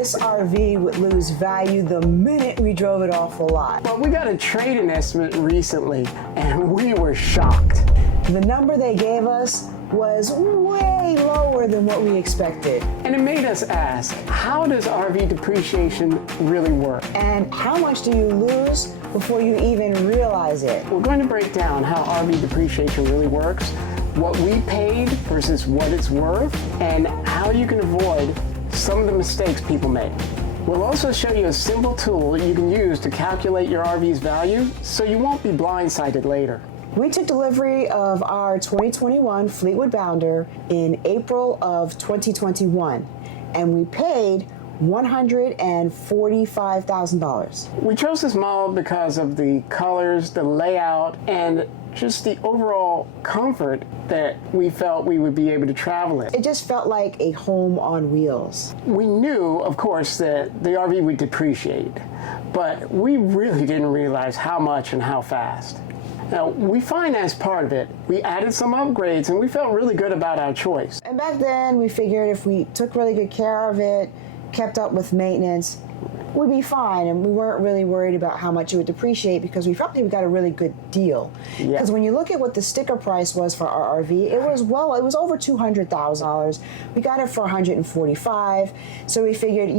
this RV would lose value the minute we drove it off the lot. But we got a trade-in estimate recently, and we were shocked. The number they gave us was way lower than what we expected. And it made us ask, how does RV depreciation really work? And how much do you lose before you even realize it? We're going to break down how RV depreciation really works, what we paid versus what it's worth, and how you can avoid some of the mistakes people make. We'll also show you a simple tool that you can use to calculate your RV's value so you won't be blindsided later. We took delivery of our 2021 Fleetwood Bounder in April of 2021, and we paid $145,000. We chose this model because of the colors, the layout, and just the overall comfort that we felt we would be able to travel in. It just felt like a home on wheels. We knew, of course, that the RV would depreciate, but we really didn't realize how much and how fast. Now, we financed part of it. We added some upgrades, and we felt really good about our choice. And back then, we figured if we took really good care of it, kept up with maintenance, we'd be fine, and we weren't really worried about how much it would depreciate because we felt like we got a really good deal. Because when you look at what the sticker price was for our RV, it was over $200,000. We got it for $145,000. So we figured,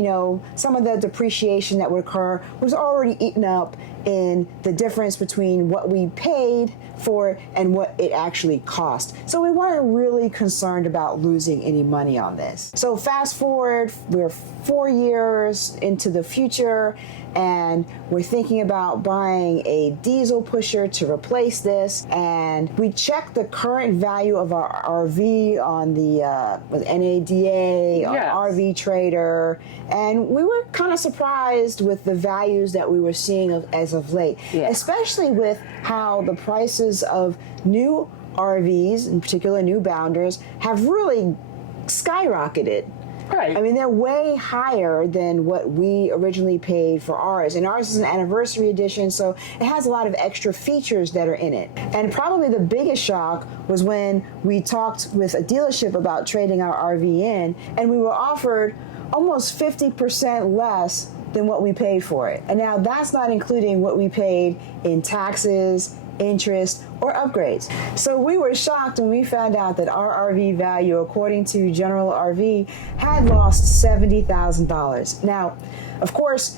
some of the depreciation that would occur was already eaten up in the difference between what we paid for and what it actually cost. So we weren't really concerned about losing any money on this. So fast forward, we're 4 years into the future, and we're thinking about buying a diesel pusher to replace this. And we checked the current value of our RV on the with NADA, on RV Trader, and we were kind of surprised with the values that we were seeing as of late, especially with how the prices of new RVs, in particular new Bounders, have really skyrocketed. Right. I mean, they're way higher than what we originally paid for ours. And ours is an anniversary edition, so it has a lot of extra features that are in it. And probably the biggest shock was when we talked with a dealership about trading our RV in, and we were offered almost 50% less than what we paid for it. And now that's not including what we paid in taxes, interest, or upgrades. So we were shocked when we found out that our RV value, according to General RV, had lost $70,000. Now, of course,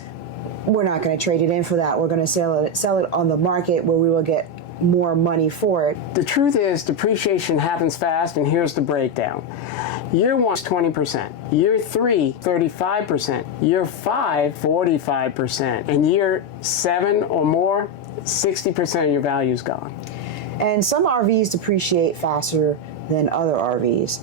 we're not going to trade it in for that. We're going to sell it on the market where we will get more money for it. The truth is, depreciation happens fast, and here's the breakdown. Year 1 is 20%, year 3, 35%, year 5, 45%, and year 7 or more, 60% of your value is gone. And some RVs depreciate faster than other RVs.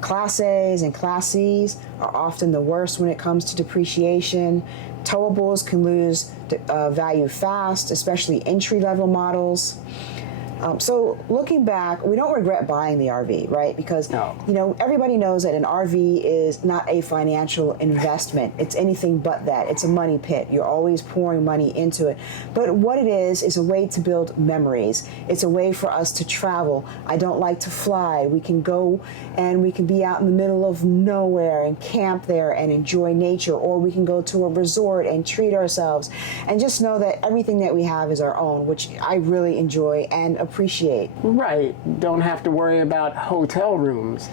Class A's and Class C's are often the worst when it comes to depreciation. Towables can lose value fast, especially entry-level models. So looking back, we don't regret buying the RV, right? Because everybody knows that an RV is not a financial investment. It's anything but that. It's a money pit. You're always pouring money into it. But what it is a way to build memories. It's a way for us to travel. I don't like to fly. We can go and we can be out in the middle of nowhere and camp there and enjoy nature, or we can go to a resort and treat ourselves and just know that everything that we have is our own, which I really enjoy and appreciate. Right. Don't have to worry about hotel rooms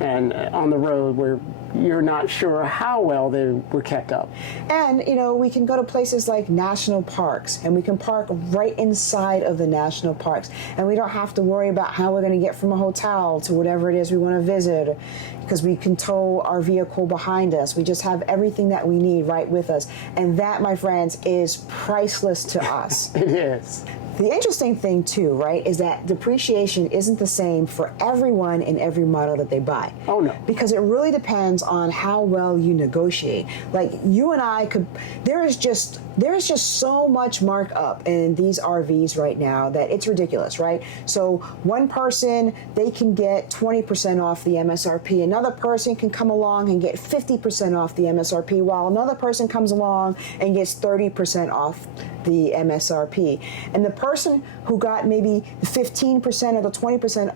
and on the road where you're not sure how well they were kept up. And, we can go to places like national parks, and we can park right inside of the national parks. And we don't have to worry about how we're going to get from a hotel to whatever it is we want to visit, because we can tow our vehicle behind us. We just have everything that we need right with us. And that, my friends, is priceless to us. It is. The interesting thing, too, right, is that depreciation isn't the same for everyone in every model that they buy. Oh, no. Because it really depends on how well you negotiate. Like, you and I could, there is just so much markup in these RVs right now that it's ridiculous, right? So one person, they can get 20% off the MSRP. Another person can come along and get 50% off the MSRP, while another person comes along and gets 30% off the MSRP. And the person who got maybe the 15% or the 20%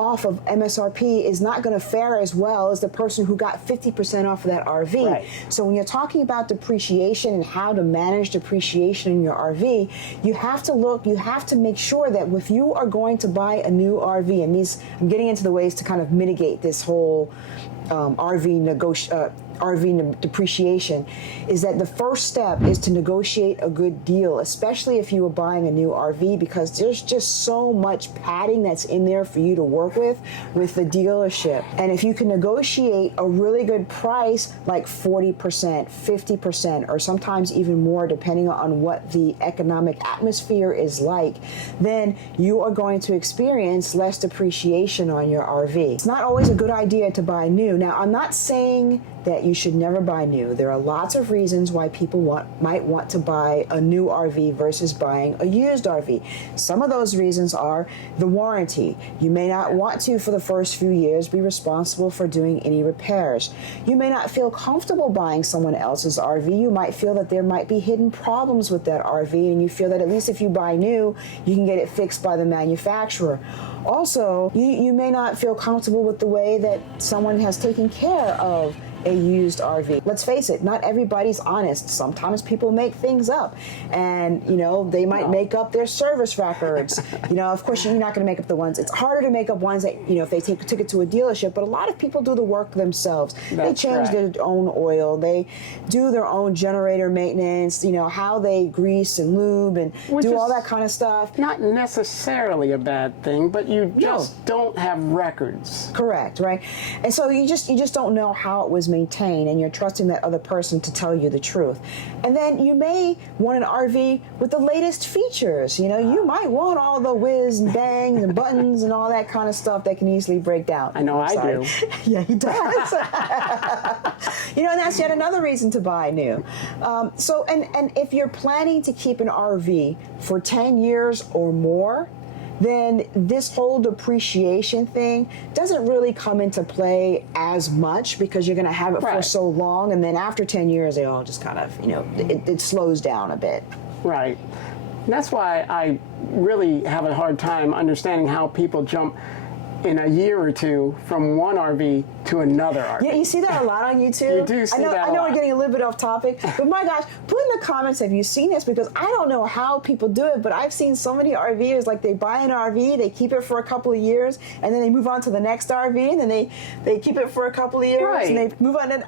off of MSRP is not going to fare as well as the person who got 50% off of that RV. Right. So when you're talking about depreciation and how to manage depreciation in your RV, you have to make sure that if you are going to buy a new RV, and I'm getting into the ways to kind of mitigate this whole RV depreciation, is that the first step is to negotiate a good deal, especially if you are buying a new RV, because there's just so much padding that's in there for you to work with the dealership. And if you can negotiate a really good price, like 40%, 50%, or sometimes even more, depending on what the economic atmosphere is like, then you are going to experience less depreciation on your RV. It's not always a good idea to buy new. Now, I'm not saying that you should never buy new. There are lots of reasons why people might want to buy a new RV versus buying a used RV. Some of those reasons are the warranty. You may not want to, for the first few years, be responsible for doing any repairs. You may not feel comfortable buying someone else's RV. You might feel that there might be hidden problems with that RV, and you feel that at least if you buy new, you can get it fixed by the manufacturer. Also, you may not feel comfortable with the way that someone has taken care of a used RV. Let's face it, not everybody's honest. Sometimes people make things up, and they might make up their service records. Of course, you're not going to make up the ones. It's harder to make up ones that if they took it to a dealership. But a lot of people do the work themselves. They change their own oil. They do their own generator maintenance. How they grease and lube and do all that kind of stuff. Not necessarily a bad thing, but you just don't have records. Correct, right? And so you just don't know how it was maintained, and you're trusting that other person to tell you the truth. And then you may want an RV with the latest features. You might want all the whiz and bangs and buttons and all that kind of stuff that can easily break down. I know I do. Yeah, he does. And that's yet another reason to buy new. And if you're planning to keep an RV for 10 years or more, then this whole depreciation thing doesn't really come into play as much, because you're going to have it for so long, and then after 10 years, they all just kind of, it slows down a bit. Right. And that's why I really have a hard time understanding how people jump in a year or two from one RV to another RV. Yeah, you see that a lot on YouTube. You do see that a lot. I know we're getting a little bit off topic, but my gosh, put in the comments, have you seen this? Because I don't know how people do it, but I've seen so many RVers, like they buy an RV, they keep it for a couple of years, and then they move on to the next RV, and then they keep it for a couple of years, and they move on. And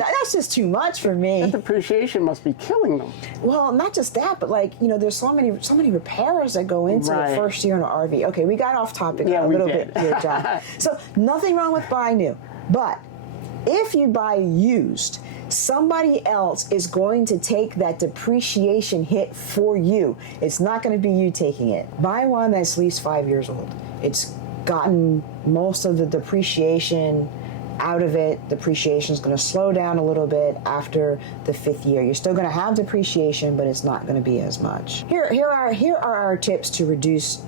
that's just too much for me. That depreciation must be killing them. Well, not just that, but there's so many repairs that go into the first year in an RV. Okay, we got off topic a little bit here, John. So nothing wrong with buying new, but if you buy used, somebody else is going to take that depreciation hit for you. It's not going to be you taking it. Buy one that's at least 5 years old. It's gotten most of the depreciation out of it. Depreciation is going to slow down a little bit after the 5th year. You're still going to have depreciation, but it's not going to be as much. Here are our tips to reduce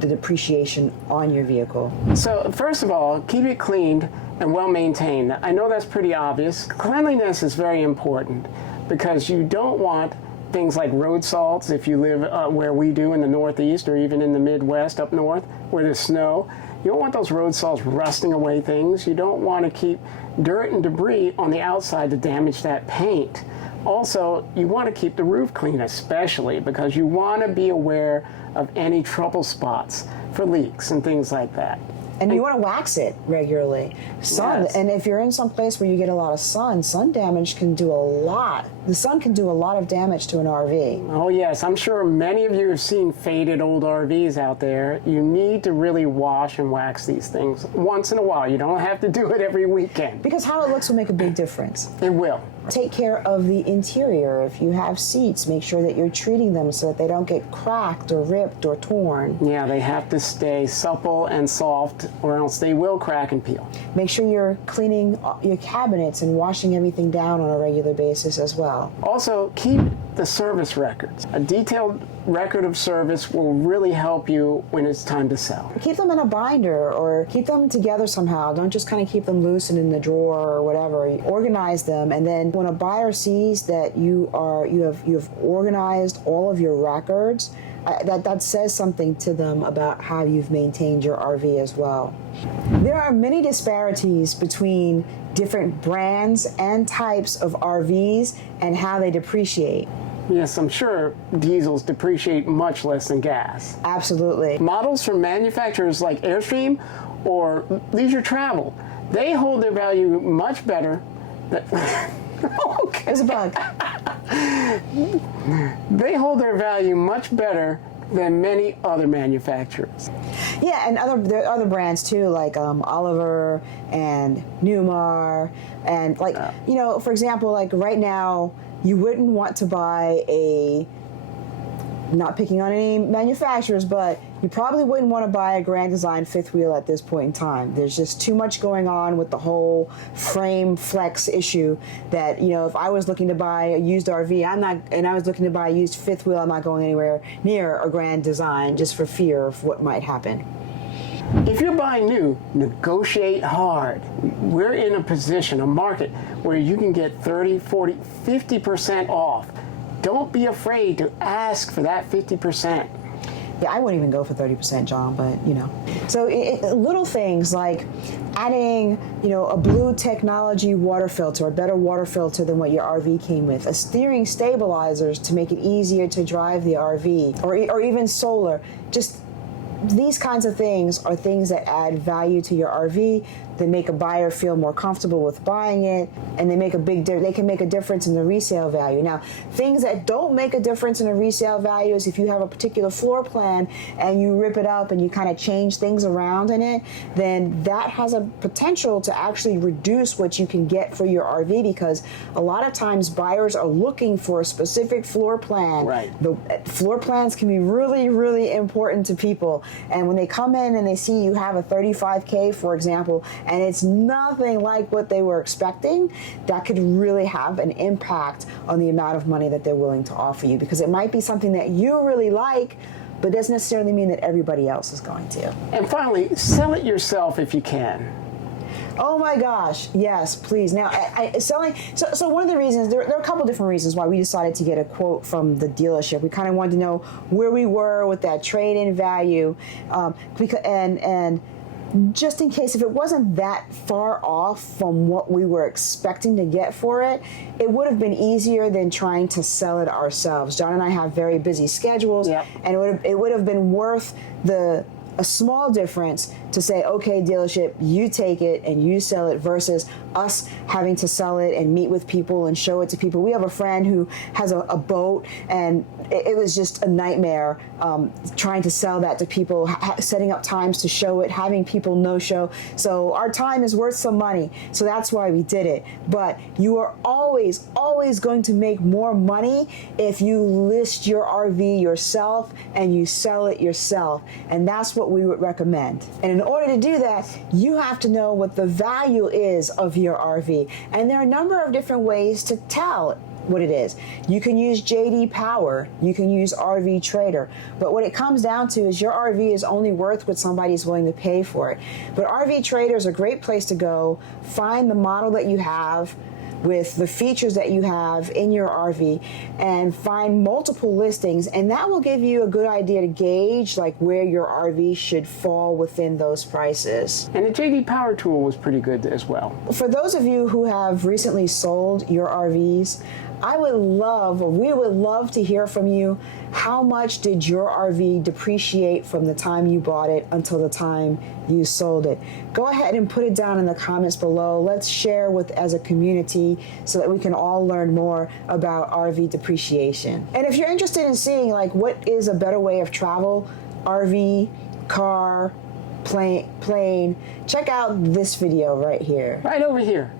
the depreciation on your vehicle. So first of all, keep it cleaned and well maintained. I know that's pretty obvious. Cleanliness is very important, because you don't want things like road salts, if you live where we do in the Northeast, or even in the Midwest up north where there's snow. You don't want those road salts rusting away things. You don't want to keep dirt and debris on the outside to damage that paint. Also, you want to keep the roof clean, especially because you want to be aware of any trouble spots for leaks and things like that. And you want to wax it regularly. And if you're in some place where you get a lot of sun damage can do a lot. The sun can do a lot of damage to an RV. Oh yes, I'm sure many of you have seen faded old RVs out there. You need to really wash and wax these things once in a while. You don't have to do it every weekend. Because how it looks will make a big difference. It will. Take care of the interior. If you have seats, make sure that you're treating them so that they don't get cracked or ripped or torn. Yeah, they have to stay supple and soft, or else they will crack and peel. Make sure you're cleaning your cabinets and washing everything down on a regular basis as well. Also, keep the service records. A detailed record of service will really help you when it's time to sell. Keep them in a binder, or keep them together somehow. Don't just kind of keep them loose and in the drawer or whatever. Organize them, and then when a buyer sees that you have organized all of your records, that says something to them about how you've maintained your RV as well. There are many disparities between different brands and types of RVs and how they depreciate. Yes, I'm sure diesels depreciate much less than gas. Absolutely. Models from manufacturers like Airstream or Leisure Travel, they hold their value much better. Okay. There's a bug. They hold their value much better than many other manufacturers. Yeah, and there are other brands too, like Oliver and Newmar, and like for example, like right now, you wouldn't want to buy not picking on any manufacturers, but you probably wouldn't want to buy a Grand Design fifth wheel at this point in time. There's just too much going on with the whole frame flex issue that, if I was looking to buy a used RV, I was looking to buy a used fifth wheel, I'm not going anywhere near a Grand Design just for fear of what might happen. If you're buying new, negotiate hard. We're in a market where you can get 30, 40, 50% off. Don't be afraid to ask for that 50%. Yeah, I wouldn't even go for 30%, John, but So little things like adding, a blue technology water filter, a better water filter than what your RV came with, a steering stabilizers to make it easier to drive the RV, or even solar. Just these kinds of things are things that add value to your RV. They make a buyer feel more comfortable with buying it, and they can make a difference in the resale value. Now, things that don't make a difference in the resale value is if you have a particular floor plan and you rip it up and you kind of change things around in it, then that has a potential to actually reduce what you can get for your RV, because a lot of times buyers are looking for a specific floor plan. Right. The floor plans can be really, really important to people, and when they come in and they see you have a 35K, for example, and it's nothing like what they were expecting, that could really have an impact on the amount of money that they're willing to offer you, because it might be something that you really like, but doesn't necessarily mean that everybody else is going to. And finally, sell it yourself if you can. Oh my gosh, yes, please. Now, selling. So one of the reasons, there are a couple different reasons why we decided to get a quote from the dealership. We kind of wanted to know where we were with that trade-in value, and just in case if it wasn't that far off from what we were expecting to get for it, it would have been easier than trying to sell it ourselves. John and I have very busy schedules, yep. And it would have been worth a small difference to say, okay, dealership, you take it and you sell it, versus us having to sell it and meet with people and show it to people. We have a friend who has a boat, and it was just a nightmare trying to sell that to people, setting up times to show it, having people no-show. So our time is worth some money, so that's why we did it. But you are always going to make more money if you list your RV yourself and you sell it yourself, and that's what we would recommend. And in order to do that, you have to know what the value is of your RV. And there are a number of different ways to tell what it is. You can use JD Power, you can use RV Trader, but what it comes down to is your RV is only worth what somebody's willing to pay for it. But RV Trader is a great place to go, find the model that you have with the features that you have in your RV, and find multiple listings, and that will give you a good idea to gauge like where your RV should fall within those prices. And the JD Power tool was pretty good as well. For those of you who have recently sold your RVs, we would love to hear from you. How much did your RV depreciate from the time you bought it until the time you sold it? Go ahead and put it down in the comments below. Let's share as a community so that we can all learn more about RV depreciation. And if you're interested in seeing like what is a better way of travel, RV, car, plane, check out this video right here. Right over here.